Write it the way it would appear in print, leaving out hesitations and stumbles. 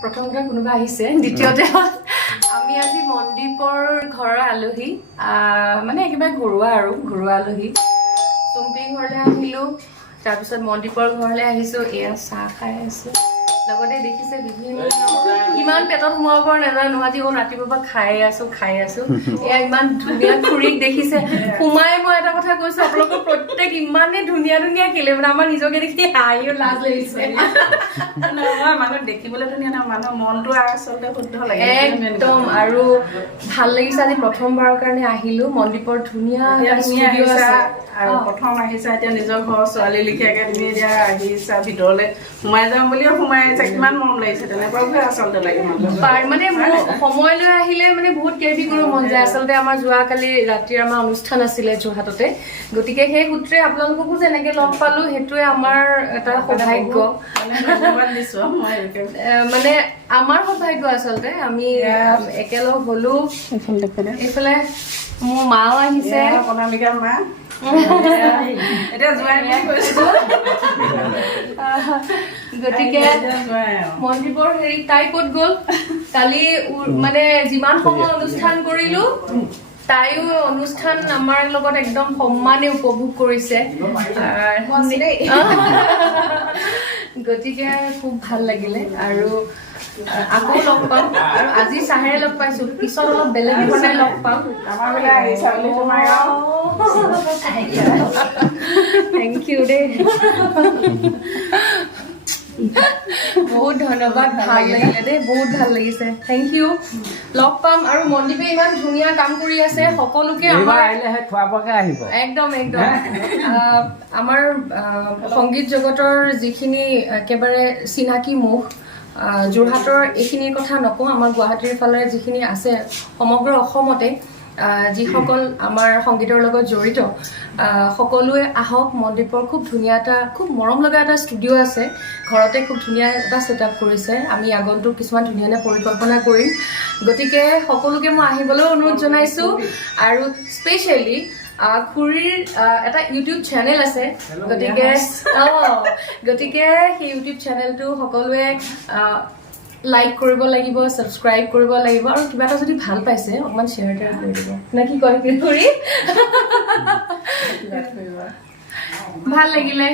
প্ৰথমতে কোনোবা আহিছে দ্বিতীয়তে আমি আজি মনদীপৰ ঘৰৰ আলহী মানে একেবাৰে ঘৰুৱা আলহী চুম্পি ঘৰলৈ আহিলোঁ তাৰপিছত মনদীপৰ ঘৰলৈ আহিছোঁ এয়া চাহ খাই আছোঁ লগতে দেখিছে বিভিন্ন কিমান পেটত সোমাব পৰা নাজানো আজি মই ৰাতিপুৱাৰ পৰা খাই আছোঁ এয়া ইমান ধুনীয়া খুৰীক দেখিছে সোমাই মই এটা কথা কৈছোঁ আপোনালোকৰ প্ৰত্যেক ইমানে ধুনীয়া কেলে মানে আমাৰ নিজকে দেখি হাঁহিও লাজ লাগিছে মানুহ দেখিবলৈ ধুনীয়া নহয় মানুহৰ মনটো আচলতে শুদ্ধ লাগে একদম আৰু ভাল লাগিছে আজি প্ৰথমবাৰৰ কাৰণে আহিলোঁ মনদীপৰ ধুনীয়া ষ্টুডিঅ' আছে আৰু প্ৰথম আহিছা এতিয়া নিজৰ ঘৰৰ ছোৱালী লিখিয়াকে তুমি এতিয়া আহিছা ভিতৰলৈ সোমাই যাওঁ বুলিও সোমাই আহিছা কিমান মৰম লাগিছে তেনেকুৱাবোৰে আচলতে লাগে মানে সময় লৈ আহিলে মানে বহুত কেইবি কৰিব মন যায় আচলতে আমাৰ যোৱাকালি ৰাতিৰ আমাৰ অনুষ্ঠান আছিলে যোৰহাটতে গতিকে সেই সূত্ৰে আপোনালোককো যেনেকে লগ পালো সেইটোৱে আমাৰ এটা সৌভাগ্য মানে আমাৰ সৌভাগ্য আচলতে আমি একেলগ হলো এইফালে মোৰ মাও আহিছে প্ৰণামিকা মা এতিয়া জোৱাই বুলি কৈছো গতিকে মনদীপৰ হেৰি তাই ক'ত গ'ল কালি মানে যিমান সময় অনুষ্ঠান কৰিলো তাইও অনুষ্ঠান আমাৰ লগত একদম সমানে উপভোগ কৰিছে গতিকে খুব ভাল লাগিলে আৰু আকৌ লগ পাম আৰু আজি চাহেৰে লগ পাইছো পিছত অলপ বেলেগ ধৰণে লগ পাম থেংক ইউ দেই বহুত ধন্যবাদ ভাল লাগিলে দেই বহুত ভাল লাগিছে থেংক ইউ লগ পাম আৰু মনদীপে ইমান ধুনীয়া কাম কৰি আছে সকলোকে আমাৰ একদম আমাৰ সংগীত জগতৰ যিখিনি একেবাৰে চিনাকি মুখ যোৰহাটৰ এইখিনিৰ কথা নকওঁ আমাৰ গুৱাহাটীৰ ফালে যিখিনি আছে সমগ্ৰ অসমতে যিসকল আমাৰ সংগীতৰ লগত জড়িত সকলোৱে আহক মনদীপৰ খুব ধুনীয়া এটা খুব মৰম লগা এটা ষ্টুডিঅ' আছে ঘৰতে খুব ধুনীয়া এটা ছেটআপ কৰিছে আমি আগন্তুক কিছুমান ধুনীয়া পৰিকল্পনা কৰিম গতিকে সকলোকে মই আহিবলৈও অনুৰোধ জনাইছোঁ আৰু স্পেচিয়েলি খুৰীৰ এটা ইউটিউব চেনেল আছে গতিকে সেই ইউটিউব চেনেলটো সকলোৱে লাইক কৰিব লাগিব ছাবস্ক্ৰাইব কৰিব লাগিব আৰু কিবা এটা যদি ভাল পাইছে অকণমান শ্বেয়াৰ কৰি দিব নে কি কয় খুৰী ভাল লাগিলে